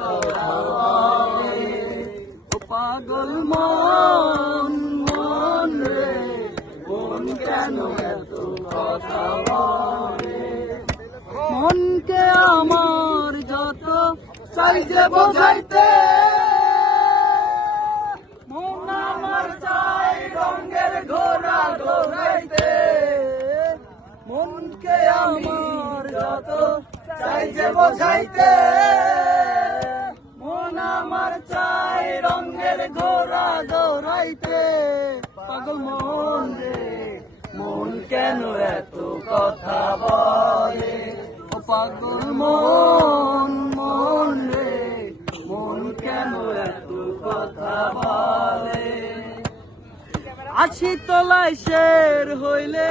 কথা বলে। ও পাগল মন মন রে, মন কেন এত কথা বলে। মনকে আমার যত চাই যে বোঝাইতে, মন আমার চাই রঙের ঘোড়া দৌড়াইতে। মনকে আমার যত চাই যে বোঝাইতে, মন আমার চাই রঙের ঘোড়া দৌড়াইতে। পাগল মন রে, মন কেন এত কথা বলে। ও পাগল মন মন রে, মন কেন এত কথা বলে। ৮০ তলায় শের হইলে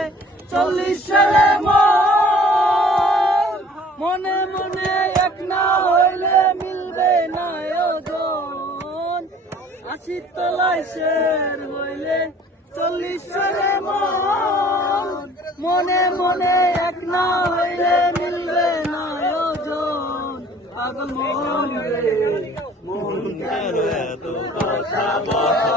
৪০ সালে মন, মনে মনে এক না হইলে মিলবে না ওজন। ৮০ তলায় শের হইলে ৪০ সালে মন, মনে মনে এক না হইলে মিলবে না ওজন। পাগল মন রে, মন কেন এত কথা বলে।